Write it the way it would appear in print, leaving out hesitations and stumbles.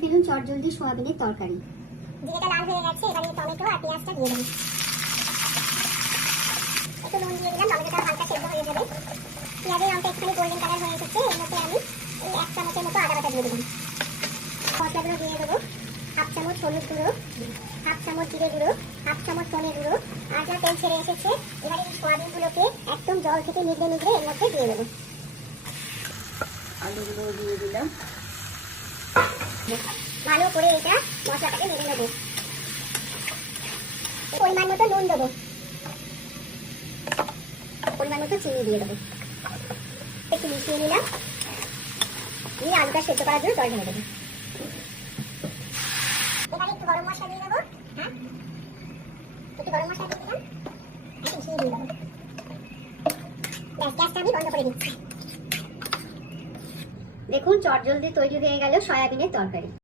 ফেলুন চটজলদি সোয়াবিনের তরকারি। জিরেটা লাল হয়ে গেছে, এবার টমেটো আর পেঁয়াজটা দিয়ে দেবো। একটু নুন দিয়ে দিলাম, টমেটোটা হালকা সেদ্ধ হয়ে যাবে। পেঁয়াজের রঙটা একটুখানি গোল্ডেন কালার হয়ে এসেছে, এর মধ্যে আমি এই 1 চামচের মতো আদা বাটা দিয়ে দেবো। মশলাগুলো দিয়ে দেবো। 1/2 চামচ হলুদ গুঁড়ো, 1/2 চামচ জিরে গুঁড়ো, 1/2 চামচ ধনে গুঁড়ো। আর যা তেল ছেড়ে এসেছে, এবার এই সোয়াবিনগুলোকে একদম জল থেকে নিগড়ে নিগড়ে এর মধ্যে দিয়ে দেবো। আলুগুলো দিয়ে দিলাম। ভালো করে এটা মশলাটাকে নেড়ে নেবো। পরিমাণ মতো নুন দেবো, পরিমাণ মতো চিনি দিয়ে দেবো। একটু মিশিয়ে নিলাম, নিয়ে আলুটা সেদ্ধ করার জন্য জল ঢেলে দেবো। এবারে একটু গরম মশলা দিয়ে দেবো। হ্যাঁ, একটু গরম মশলা দিয়ে দিলাম, একটু ঘি দিয়ে দেবো। ব্যাস, গ্যাসটা আমি বন্ধ করে দিচ্ছি। দেখুন চটজলদি তৈরি হয়ে গেল সয়াবিনের তরকারি।